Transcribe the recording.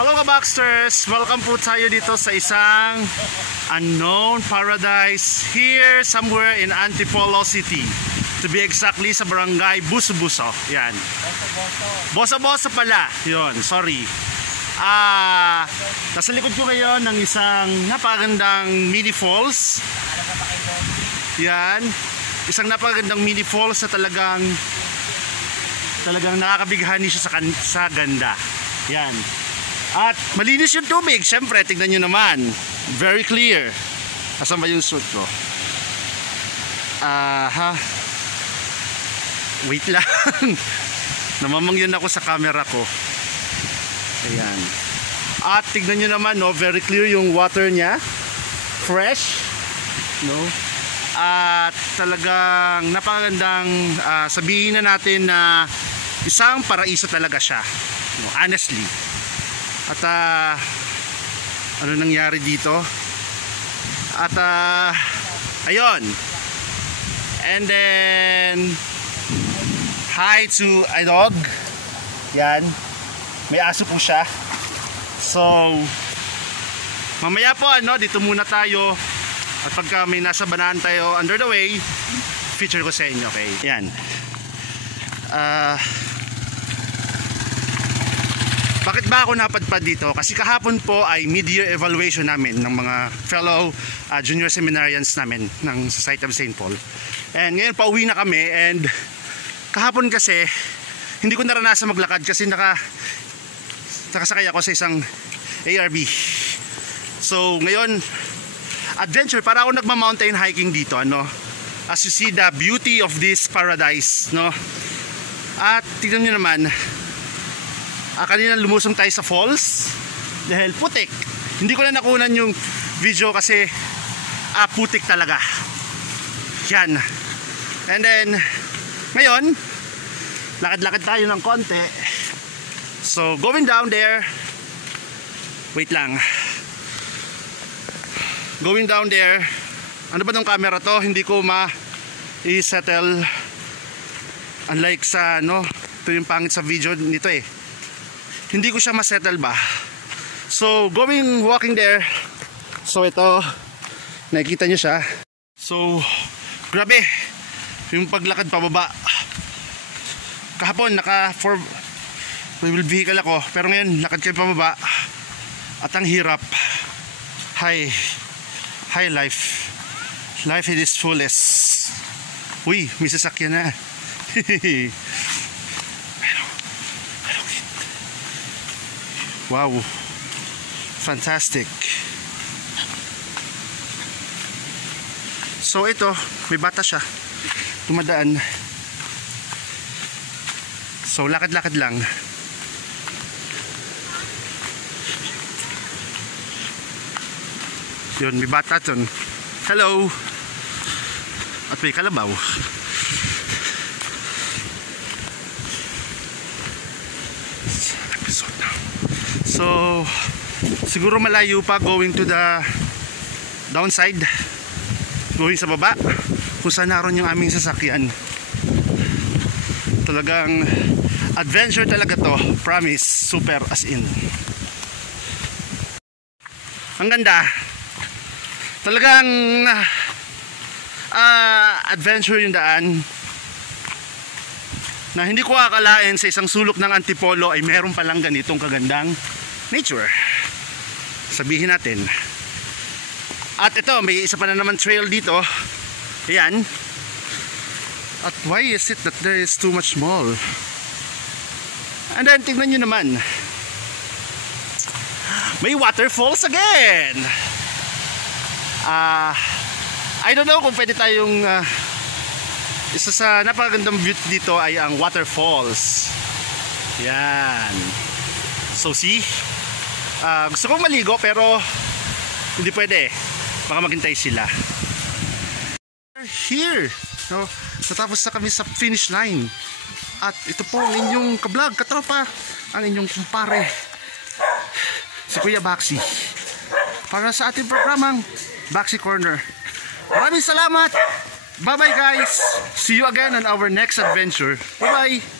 Hello Kaboxsters! Welcome po tayo dito sa isang unknown paradise here somewhere in Antipolo City. To be exactly sa barangay Buso-Buso. Yan. Boso-Boso pala. Yun, sorry. Nasa likod ko ngayon ng isang napakagandang mini falls. Yan. Isang napakagandang mini falls na talagang nakakabighani siya sa ganda. Yan. At malinis yung tubig. Siyempre, tignan nyo naman. Very clear. Asan ba yung suit ko? Wait lang. Namamangyan ako sa camera ko. Ayan. At tignan nyo naman, no? Very clear yung water niya. Fresh. No? At talagang napakagandang sabihin na natin na isang paraiso talaga siya. No? Honestly. At ano nangyari dito? At ayun. And then hi to a dog. Yan. May aso po siya. So mamaya po dito muna tayo. At pagka may nasa banahan tayo under the way, feature ko sa inyo, okay? Yan. Bakit ba ako napadpad dito? Kasi kahapon po ay mid-year evaluation namin ng mga fellow junior seminarians namin ng Society of St. Paul. And ngayon pauwi na kami, and kahapon kasi hindi ko naranasan maglakad kasi nakasakay ako sa isang ARB. So ngayon adventure, para ako nagma-mountain hiking dito, as you see the beauty of this paradise, no? At tignan nyo naman, kanina lumusong tayo sa falls dahil putik. Hindi ko na nakunan yung video kasi putik talaga. Yan. And then ngayon lakad-lakad tayo ng konti. So going down there, wait lang, going down there, ano ba tong camera to? Hindi ko ma-i-settle. Unlike sa ito yung pangit sa video nito eh. Hindi ko siya ma-settle ba. So walking there. So ito, nakikita nyo siya. So grabe yung paglakad pababa. Kahapon may vehicle ako, pero ngayon lakad kayo pababa. At ang hirap. High life. Life it is fullest. Uy, may sasakyan na. Wow. Fantastic. So ito, may bata siya. Tumadaan. So lakad-lakad lang. Yun, may bata dun. Hello. At may kalabaw. So siguro malayo pa going to the downside, going sa baba kung saan naroon yung aming sasakyan. Talagang adventure talaga to, promise. Super as in. Ang ganda. Talagang adventure yung daan na hindi ko akalain sa isang sulok ng Antipolo ay meron palang ganitong kagandang nature, sabihin natin. At ito, may isa pa na naman trail dito. Ayan. At why is it that there is too much mall? And then tingnan nyo naman, may waterfalls again. I don't know kung pwede tayong isa sa napakagandang beauty dito ay ang waterfalls. Yan. So see, gusto kong maligo pero hindi pwede, baka maghintay sila. Here, natapos na kami sa finish line. At ito po ang inyong kablog, katropa, ang inyong kumpare, si Kuya Baxi, para sa ating programang Baxi Corner. Maraming salamat. Bye bye guys. See you again on our next adventure. Bye bye.